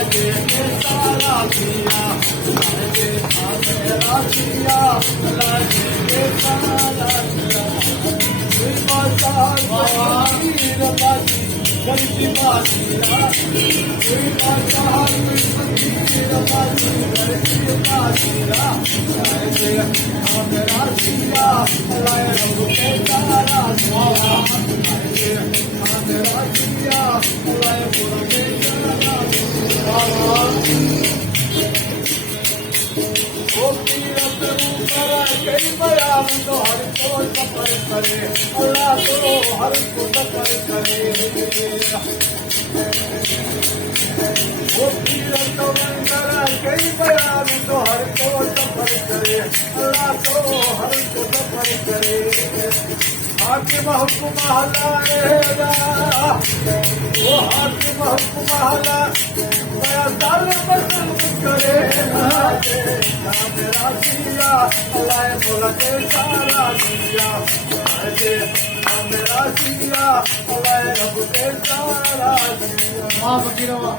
लागे के सारा सिया लागे मेरा सिया लागे के सारा सिया वीर बाजी करती बाजिया वीर बाजी करती बाजिया लागे मेरा सिया लागे रब के सारा सिया लागे मेरा सिया लागे रब के सारा कई बयान तो हर को सफर करे अल्लाह तो हर को सफर करे कई बयान तो हर को सफर करे अल्लाह तो हर को सफर करे हाकिम हुक्म हलाएगा वो हाकिम हुक्म हला मेरा दाल पसंद करे मेरा सिया अल्लाह बोला के सारा सिया मेरा सिया अल्लाह रब के सारा सिया